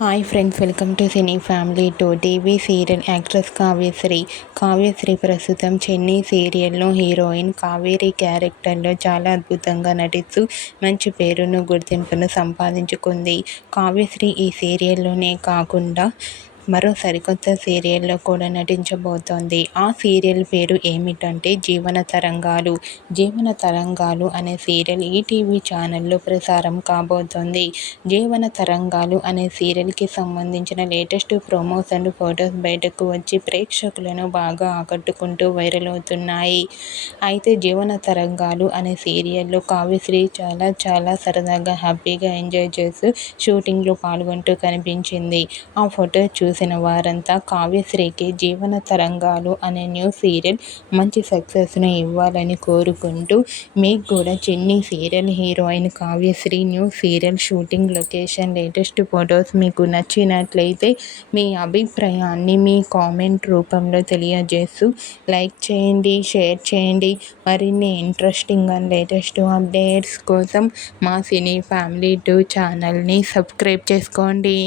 Hi friends, welcome to cine family two. TV serial actress Kavyasri ప్రస్తుతం చెన్నై సీరియల్లో heroine Kaveri క్యారెక్టర్లో చాలా అద్భుతంగా నటిస్తూ మంచి పేరును గుర్తింపును సంపాదించుకుంది. కావ్యశ్రీ ఈ సీరియల్లోనే కాకుండా మరో సరికొత్త సీరియల్లో కూడా నటించబోతోంది. ఆ సీరియల్ పేరు ఏమిటంటే జీవన తరంగాలు అనే సీరియల్ ఈటీవీ ఛానల్లో ప్రసారం కాబోతోంది. జీవన తరంగాలు అనే సీరియల్కి సంబంధించిన లేటెస్ట్ ప్రోమోస్ అండ్ ఫొటోస్ బయటకు వచ్చి ప్రేక్షకులను బాగా ఆకట్టుకుంటూ వైరల్ అవుతున్నాయి. అయితే జీవన తరంగాలు అనే సీరియల్లో కావ్యశ్రీ చాలా సరదాగా హ్యాపీగా ఎంజాయ్ చేస్తూ షూటింగ్లో పాల్గొంటూ కనిపించింది. ఆ ఫోటో చూసిన వారంతా కావ్యశ్రీకి జీవన తరంగాలు అనే న్యూ సీరియల్ మంచి సక్సెస్ను ఇవ్వాలని కోరుకుంటూ, మీకు కూడా Chennai serial heroine Kavyasri new serial shooting location latest photos మీకు నచ్చినట్లయితే మీ అభిప్రాయాన్ని మీ కామెంట్ రూపంలో తెలియజేస్తూ లైక్ చేయండి, షేర్ చేయండి. మరిన్ని ఇంట్రెస్టింగ్ అండ్ లేటెస్ట్ అప్డేట్స్ కోసం మా సినీ ఫ్యామిలీ 2 ఛానల్ని సబ్స్క్రైబ్ చేసుకోండి.